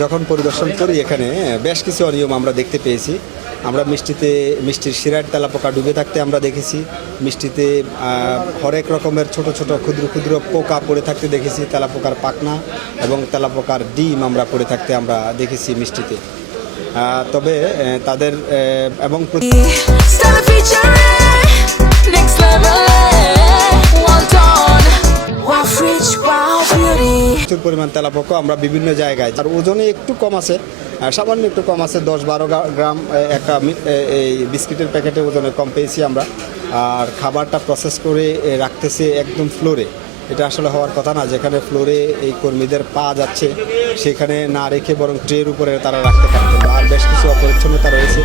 যখন পরিদর্শন করি এখানে বেশ কিছু অনিয়ম আমরা দেখতে পেয়েছি। আমরা মিষ্টির শিরার তেলাপোকা ডুবে থাকতে আমরা দেখেছি। মিষ্টিতে হরেক রকমের ছোট ছোট ক্ষুদ্র ক্ষুদ্র পোকা পড়ে থাকতে দেখেছি। তেলাপোকার পাখনা এবং তেলাপোকার ডিম আমরা পড়ে থাকতে আমরা দেখেছি মিষ্টিতে। তবে তাদের এবং প্রচুর পরিমাণ তেলাপোকা আমরা বিভিন্ন জায়গায়, আর ওজনে একটু কম আছে, সামান্য একটু কম আছে, 10-12 গ্রাম একটা এই বিস্কিটের প্যাকেটের ওজনে কম পেয়েছি আমরা। আর খাবারটা প্রসেস করে রাখতেছে একদম ফ্লোরে। এটা আসলে হওয়ার কথা না, যেখানে ফ্লোরে এই কর্মীদের পা যাচ্ছে সেখানে না রেখে বরং ট্রের উপরে তারা রাখতে পারতেন। আর বেশ কিছু অপরিচ্ছন্নতা রয়েছে।